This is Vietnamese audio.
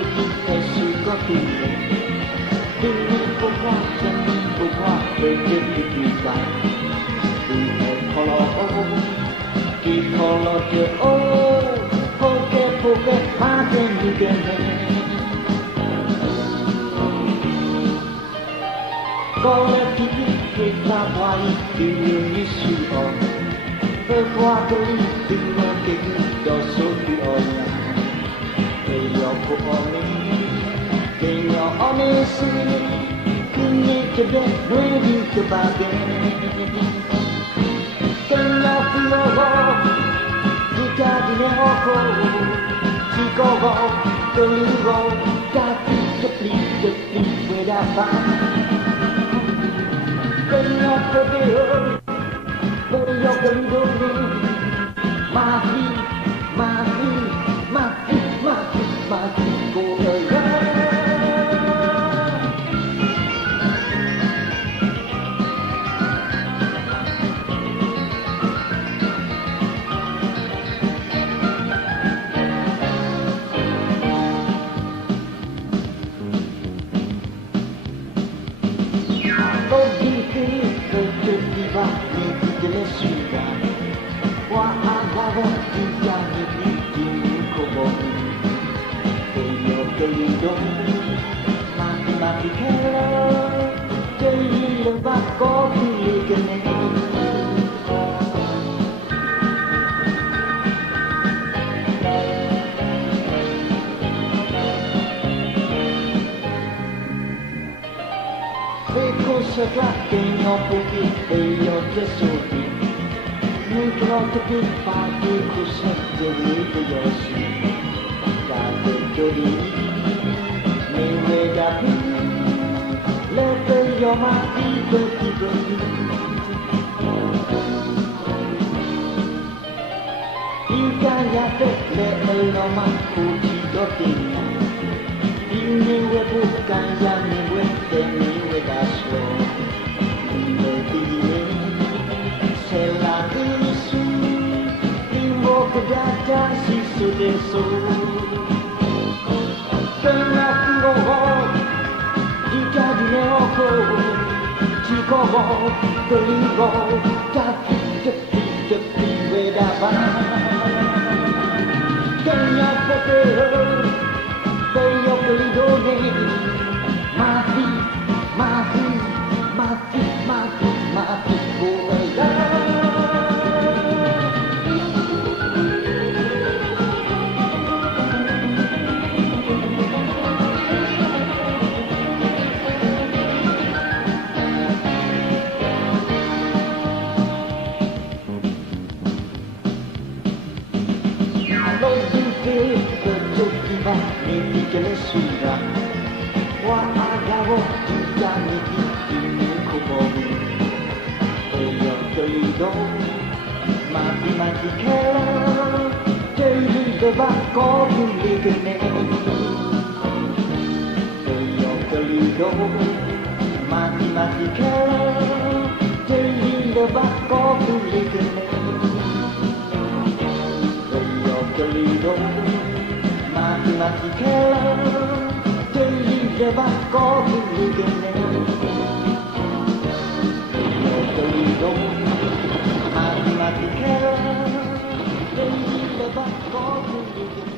tutti e sui capelli, dimmi un po' perché ti fai, piccolo che poche ma senti che me. Voleti che sta guai di nessuno, per quanto lì non che do sotto ogni, e io che io ho messo, che niente bene, niente va bene, che io figlio, di cardine oco, si covo, che ligo, che pli, da fare. Pero yo querido mati delle città, qua andavo di anni di un comune, e io che gli do, matematica, che gli leva copie che ne e cosa che non puoi e io che sono non trovo più fatti cosa devo io sì da lì mi veda più le veglio ma ti il cagliate le lo ma cucito ti il mio bucca mi vuoi mi da solo mi dire se la su in bocca da si su de su che la tiro di cadine oco ci covo che ligo che veda va che mi ha potere io che li doni mati come da non tutti va e che le suda qua andavo tutti anni di comune e io che li do matematica che gli deva copie che ne e io che li do matematica che gli deva copie che ne e io che li do matematica che gli deva copie che ne io che li do matematica che gli deva copie che ne